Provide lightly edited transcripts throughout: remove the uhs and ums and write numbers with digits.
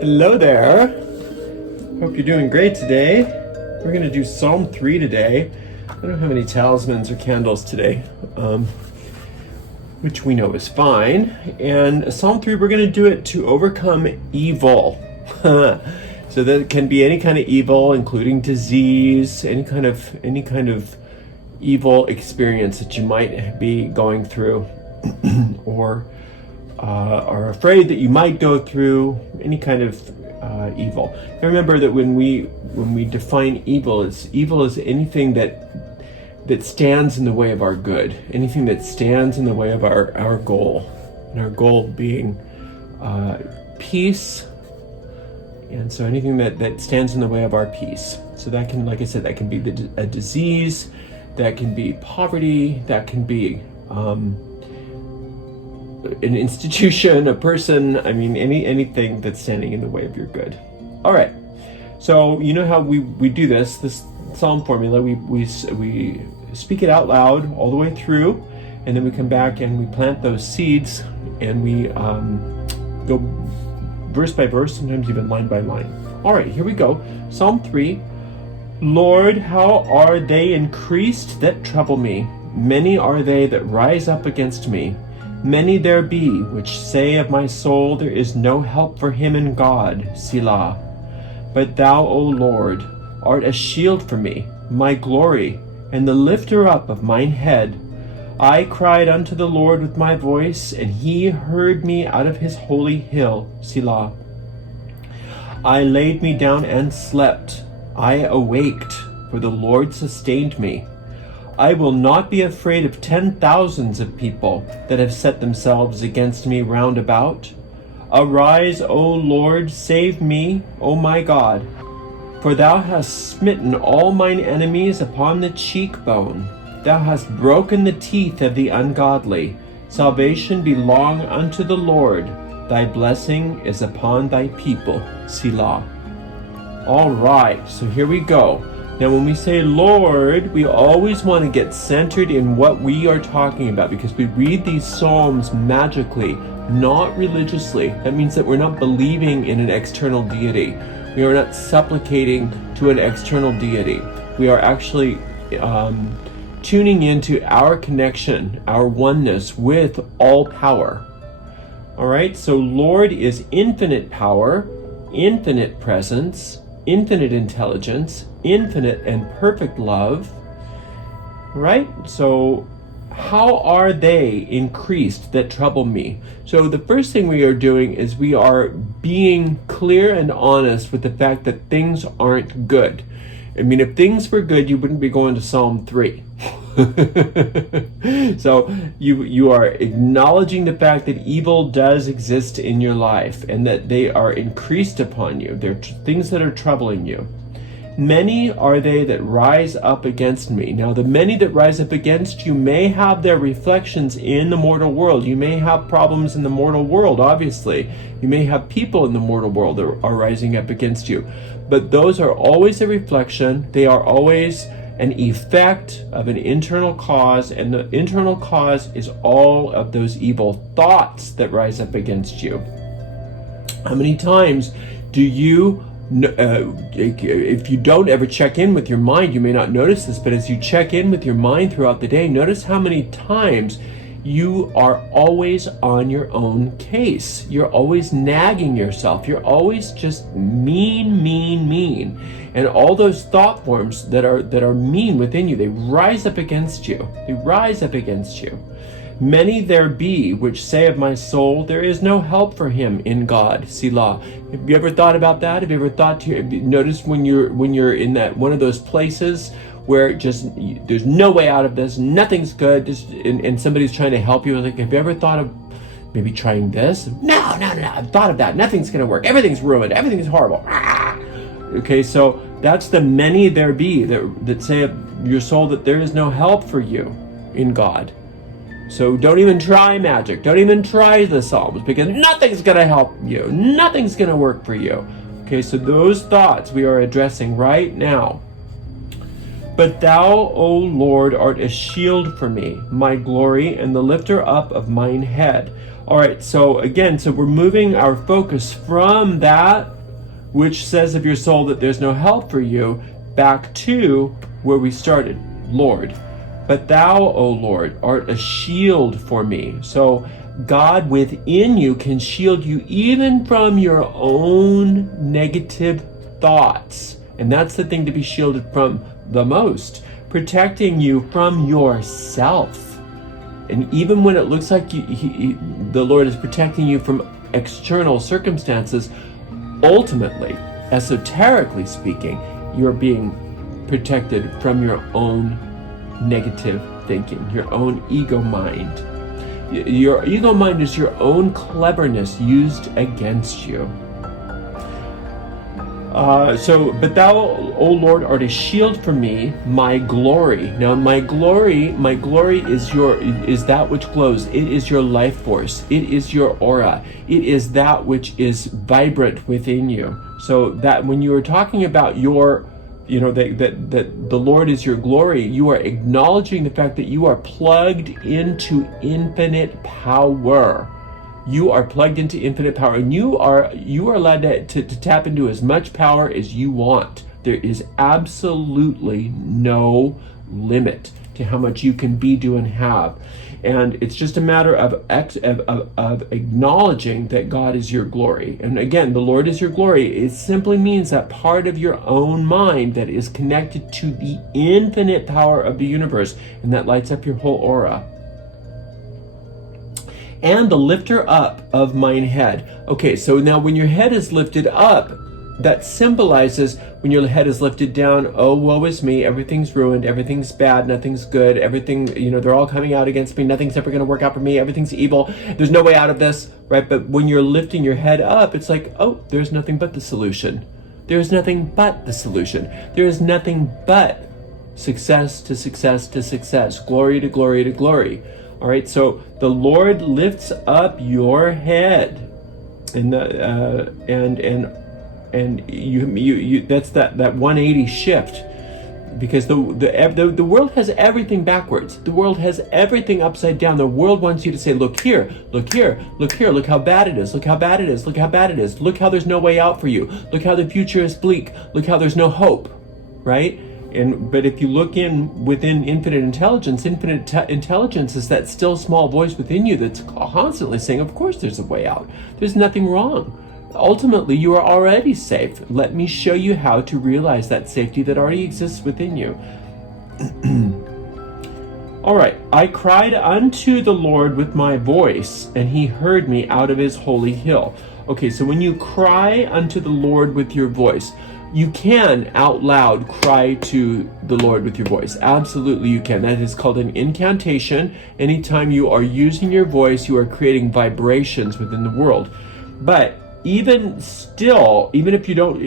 Hello there. Hope you're doing great today. We're going to do Psalm 3 today. I don't have any talismans or candles today, which we know is fine. And Psalm 3, we're going to do it to overcome evil. So that can be any kind of evil, including disease, any kind of evil experience that you might be going through or are afraid that you might go through, any kind of evil. I remember that when we define evil is anything that stands in the way of our good, anything that stands in the way of our goal, and our goal being peace. And so anything that stands in the way of our peace. So that can, like I said, that can be a disease, that can be poverty, that can be an institution, a person, I mean, anything that's standing in the way of your good. All right. So you know how we do this psalm formula. We speak it out loud all the way through, and then we come back and we plant those seeds, and we go verse by verse, sometimes even line by line. All right, here we go. Psalm 3. Lord, how are they increased that trouble me? Many are they that rise up against me. Many there be which say of my soul, there is no help for him in God, Selah. But thou, O Lord, art a shield for me, my glory, and the lifter up of mine head. I cried unto the Lord with my voice, and he heard me out of his holy hill, Selah. I laid me down and slept. I awaked, for the Lord sustained me. I will not be afraid of 10,000s of people that have set themselves against me round about. Arise, O Lord, save me, O my God. For thou hast smitten all mine enemies upon the cheekbone. Thou hast broken the teeth of the ungodly. Salvation belong unto the Lord. Thy blessing is upon thy people. Selah. All right, so here we go. Now, when we say Lord, we always want to get centered in what we are talking about, because we read these Psalms magically, not religiously. That means that we're not believing in an external deity. We are not supplicating to an external deity. We are actually tuning into our connection, our oneness with all power. All right, so Lord is infinite power, infinite presence, infinite intelligence, infinite and perfect love. Right? So how are they increased that trouble me? So the first thing we are doing is we are being clear and honest with the fact that things aren't good. I mean, if things were good, you wouldn't be going to Psalm 3. So you are acknowledging the fact that evil does exist in your life and that they are increased upon you. They're things that are troubling you. Many are they that rise up against me. Now, the many that rise up against you may have their reflections in the mortal world. You may have problems in the mortal world, obviously. You may have people in the mortal world that are rising up against you. But those are always a reflection. They are always an effect of an internal cause, and the internal cause is all of those evil thoughts that rise up against you. How many times do you if you don't ever check in with your mind, you may not notice this, but as you check in with your mind throughout the day, notice how many times you are always on your own case. You're always nagging yourself. You're always just mean. And all those thought forms that are mean within you, they rise up against you. They rise up against you. Many there be which say of my soul, there is no help for him in God, Selah. Have you ever thought about that? Have you ever thought notice when you're in that one of those places where just there's no way out of this, nothing's good, and somebody's trying to help you? Like, have you ever thought of maybe trying this? No, I've thought of that. Nothing's gonna work. Everything's ruined. Everything's horrible. Okay, so that's the many there be that say of your soul that there is no help for you in God. So don't even try magic. Don't even try the Psalms, because nothing's going to help you. Nothing's going to work for you. Okay, so those thoughts we are addressing right now. But thou, O Lord, art a shield for me, my glory, and the lifter up of mine head. All right, so again, so we're moving our focus from that which says of your soul that there's no help for you, back to where we started, Lord. But thou, O Lord, art a shield for me. So God within you can shield you even from your own negative thoughts. And that's the thing to be shielded from the most, protecting you from yourself. And even when it looks like the Lord is protecting you from external circumstances, ultimately, esoterically speaking, you're being protected from your own negative thinking, your own ego mind. Your ego mind is your own cleverness used against you. But thou, O Lord, art a shield for me, my glory. Now, my glory is that which glows. It is your life force. It is your aura. It is that which is vibrant within you. So that when you are talking about your, that the Lord is your glory, you are acknowledging the fact that you are plugged into infinite power. You are plugged into infinite power, and you are allowed to tap into as much power as you want. There is absolutely no limit to how much you can be, do, and have. And it's just a matter of acknowledging that God is your glory. And again, the Lord is your glory. It simply means that part of your own mind that is connected to the infinite power of the universe, and that lights up your whole aura. And the lifter up of mine head. Okay, so now when your head is lifted up, that symbolizes when your head is lifted down, oh, woe is me, everything's ruined, everything's bad, nothing's good, everything, they're all coming out against me, nothing's ever going to work out for me, everything's evil, there's no way out of this, right? But when you're lifting your head up, it's like, oh, there's nothing but the solution. There's nothing but the solution. There is nothing but success to success to success, glory to glory to glory. All right, so the Lord lifts up your head, and you that's that 180 shift, because the world has everything backwards. The world has everything upside down. The world wants you to say, look here, look here, look here, look how bad it is, look how bad it is, look how bad it is, look how there's no way out for you, look how the future is bleak, look how there's no hope, right? But if you look within infinite intelligence is that still small voice within you that's constantly saying, of course there's a way out. There's nothing wrong. Ultimately, you are already safe. Let me show you how to realize that safety that already exists within you. All right. I cried unto the Lord with my voice, and he heard me out of his holy hill. Okay, so when you cry unto the Lord with your voice, you can out loud cry to the Lord with your voice. Absolutely you can. That is called an incantation. Anytime you are using your voice, you are creating vibrations within the world. But even still, even if you don't,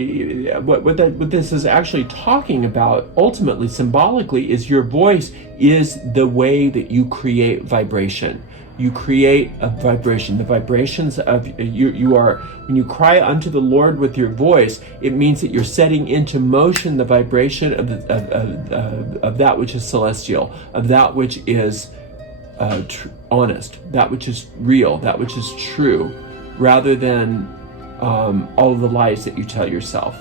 what this is actually talking about, ultimately, symbolically, is your voice is the way that you create vibration. You create a vibration. The vibrations of you are, when you cry unto the Lord with your voice, it means that you're setting into motion the vibration of that which is celestial, of that which is honest, that which is real, that which is true, rather than all of the lies that you tell yourself.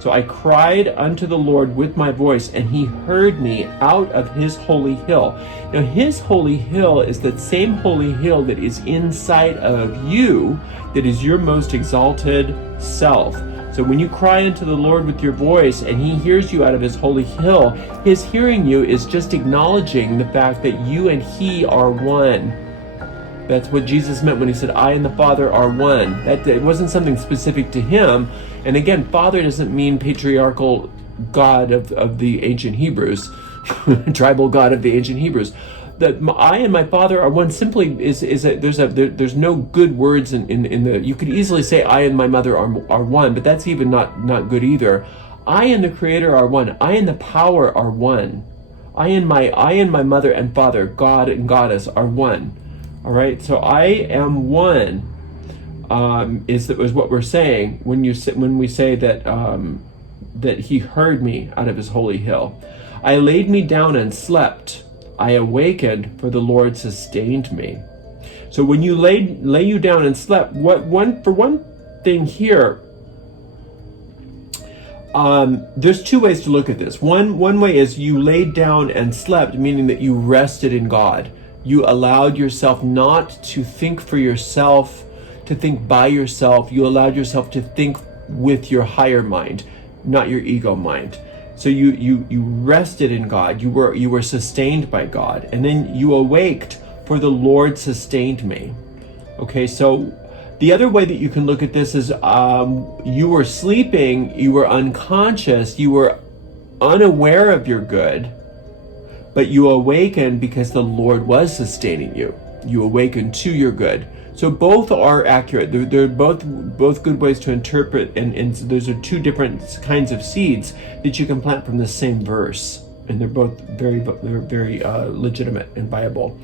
So I cried unto the Lord with my voice, and he heard me out of his holy hill. Now, his holy hill is that same holy hill that is inside of you, that is your most exalted self. So when you cry unto the Lord with your voice, and he hears you out of his holy hill, his hearing you is just acknowledging the fact that you and he are one. That's what Jesus meant when he said, I and the Father are one. That it wasn't something specific to him. And again, Father doesn't mean patriarchal God of the ancient Hebrews, tribal God of the ancient Hebrews. That I and my Father are one simply there's no good words in the, you could easily say I and my mother are one, but that's even not good either. I and the Creator are one. I and the power are one. I and my mother and father, God and Goddess, are one. All right, so I am one. Is what we're saying when we say that that he heard me out of his holy hill. I laid me down and slept. I awakened, for the Lord sustained me. So when you lay you down and slept, one thing here, there's two ways to look at this. One way is you laid down and slept, meaning that you rested in God. You allowed yourself not to think for yourself, to think by yourself. You allowed yourself to think with your higher mind, not your ego mind. So you rested in God. You were sustained by God, and then you awaked, for the Lord sustained me. Okay, so the other way that you can look at this is you were sleeping, you were unconscious, you were unaware of your good, but you awakened because the Lord was sustaining you. You awakened to your good. So both are accurate. They're both good ways to interpret, and those are two different kinds of seeds that you can plant from the same verse, and they're both very legitimate and viable.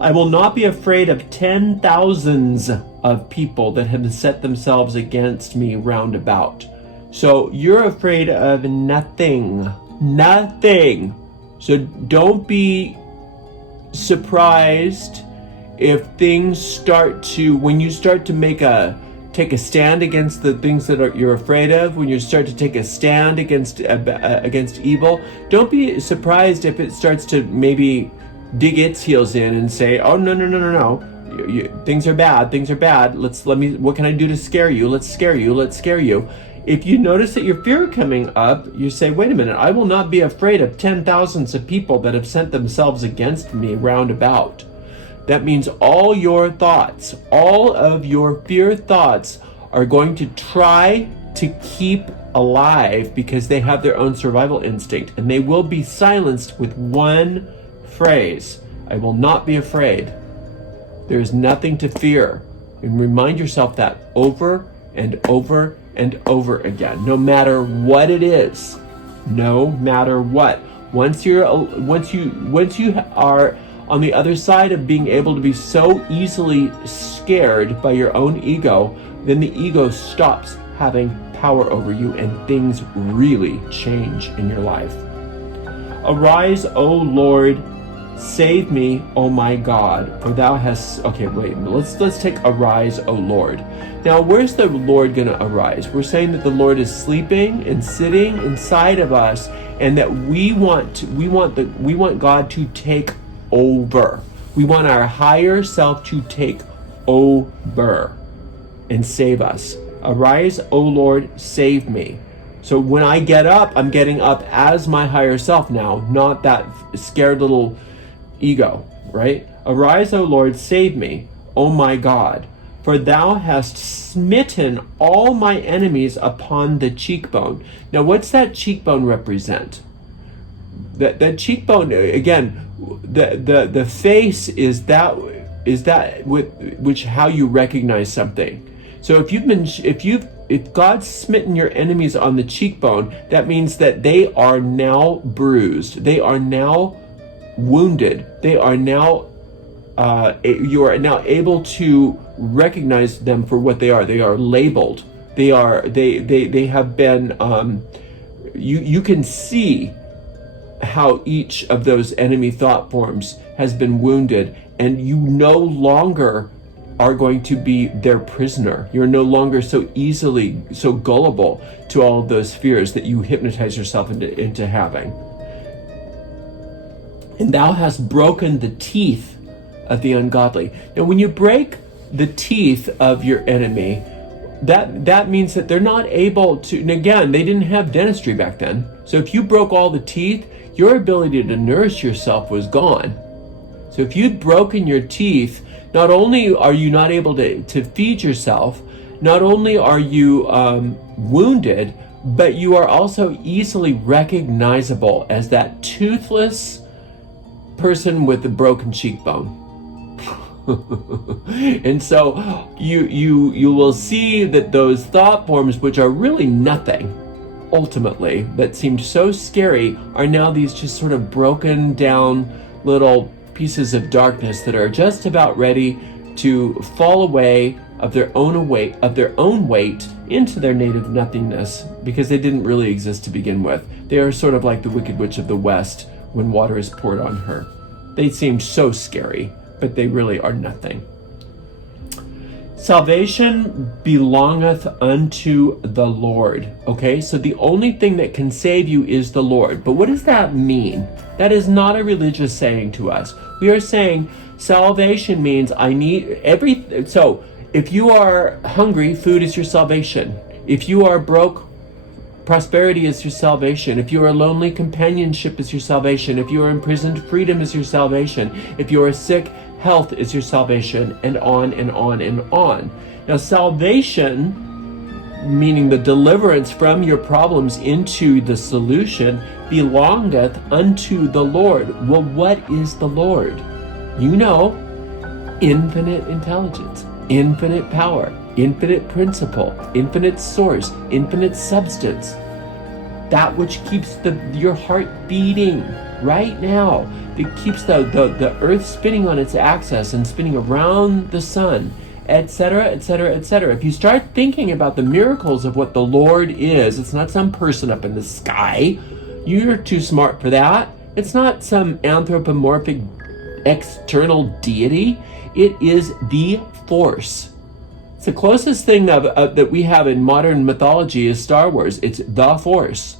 I will not be afraid of 10,000s of people that have set themselves against me round about. So you're afraid of nothing. So don't be surprised if things when you start to take a stand against the things that you're afraid of, when you start to take a stand against evil, don't be surprised if it starts to maybe dig its heels in and say, oh, no. Things are bad. What can I do to scare you? Let's scare you. If you notice that your fear coming up, you say, wait a minute, I will not be afraid of 10,000s of people that have sent themselves against me round about. That means all your thoughts, all of your fear thoughts are going to try to keep alive because they have their own survival instinct, and they will be silenced with one phrase: I will not be afraid. There is nothing to fear. And remind yourself that over and over and over again, no matter what it is. No matter what. Once you are on the other side of being able to be so easily scared by your own ego, then the ego stops having power over you and things really change in your life. Arise, O Lord, save me, O my God, for thou hast... Okay, wait, let's take arise, O Lord. Now, where's the Lord going to arise? We're saying that the Lord is sleeping and sitting inside of us, and that we want God to take over. We want our higher self to take over and save us. Arise, O Lord, save me. So when I get up, I'm getting up as my higher self now, not that scared little ego, right? Arise, O Lord, save me, O my God, for thou hast smitten all my enemies upon the cheekbone. Now, what's that cheekbone represent? That cheekbone, again, the face is that which how you recognize something. So if God's smitten your enemies on the cheekbone, that means that they are now bruised. They are now wounded. They are now you are now able to recognize them for what they are. They are labeled. They have been you can see how each of those enemy thought forms has been wounded, and you no longer are going to be their prisoner. You're no longer so gullible to all of those fears that you hypnotize yourself into having. And thou hast broken the teeth of the ungodly. Now, when you break the teeth of your enemy, that means that they're not able to, and again, they didn't have dentistry back then. So if you broke all the teeth, your ability to nourish yourself was gone. So if you'd broken your teeth, not only are you not able to feed yourself, not only are you wounded, but you are also easily recognizable as that toothless person with the broken cheekbone. And so you will see that those thought forms, which are really nothing, ultimately, that seemed so scary, are now these just sort of broken down little pieces of darkness that are just about ready to fall away of their own weight into their native nothingness, because they didn't really exist to begin with. They are sort of like the Wicked Witch of the West when water is poured on her. They seemed so scary, but they really are nothing. Salvation belongeth unto the Lord. Okay, so the only thing that can save you is the Lord. But what does that mean? That is not a religious saying to us. We are saying salvation means so if you are hungry, food is your salvation. If you are broke, prosperity is your salvation. If you are lonely, companionship is your salvation. If you are imprisoned, freedom is your salvation. If you are sick, health is your salvation, and on and on and on. Now, salvation, meaning the deliverance from your problems into the solution, belongeth unto the Lord. Well, what is the Lord? You know, infinite intelligence, infinite power, infinite principle, infinite source, infinite substance. That which keeps your heart beating right now. It keeps the earth spinning on its axis and spinning around the sun, etc., etc., etc. If you start thinking about the miracles of what the Lord is, it's not some person up in the sky. You're too smart for that. It's not some anthropomorphic external deity. It is the force. It's the closest thing that we have in modern mythology is Star Wars. It's the force,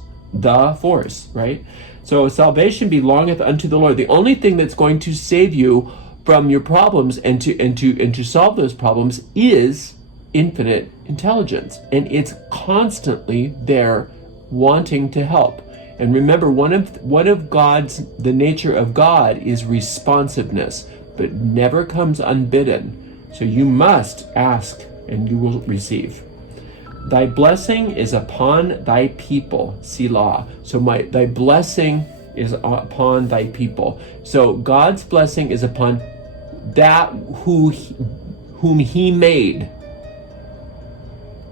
right? So salvation belongeth unto the Lord. The only thing that's going to save you from your problems and to solve those problems is infinite intelligence, and it's constantly there wanting to help. And remember, the nature of God is responsiveness, but never comes unbidden. So you must ask, and you will receive. Thy blessing is upon thy people, Selah. So thy blessing is upon thy people. So God's blessing is upon that whom he made.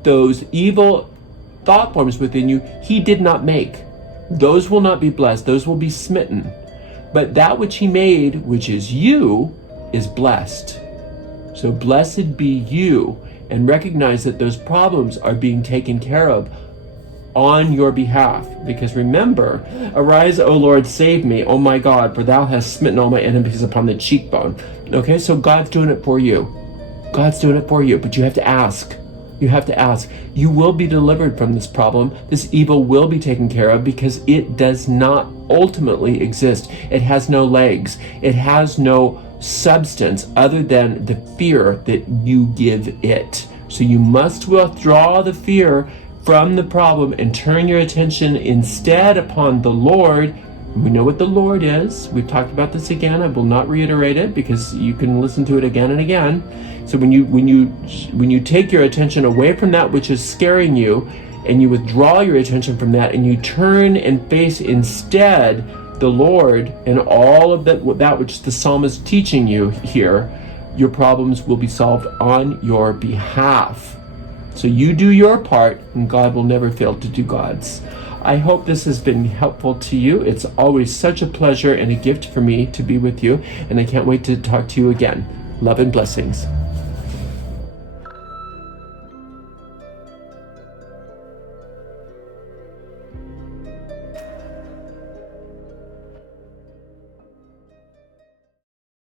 Those evil thought forms within you, he did not make. Those will not be blessed. Those will be smitten. But that which he made, which is you, is blessed. So blessed be you, and recognize that those problems are being taken care of on your behalf. Because remember, arise, O Lord, save me, O my God, for thou hast smitten all my enemies upon the cheekbone. Okay, so God's doing it for you. God's doing it for you, but you have to ask. You have to ask. You will be delivered from this problem. This evil will be taken care of because it does not ultimately exist. It has no legs. It has no substance other than the fear that you give it. So you must withdraw the fear from the problem and turn your attention instead upon the Lord. We know what the Lord is. We've talked about this again. I will not reiterate it because you can listen to it again and again. So when you take your attention away from that which is scaring you, and you withdraw your attention from that, and you turn and face instead the Lord and all of that which the psalmist is teaching you here, your problems will be solved on your behalf. So you do your part, and God will never fail to do God's. I hope this has been helpful to you. It's always such a pleasure and a gift for me to be with you, and I can't wait to talk to you again. Love and blessings.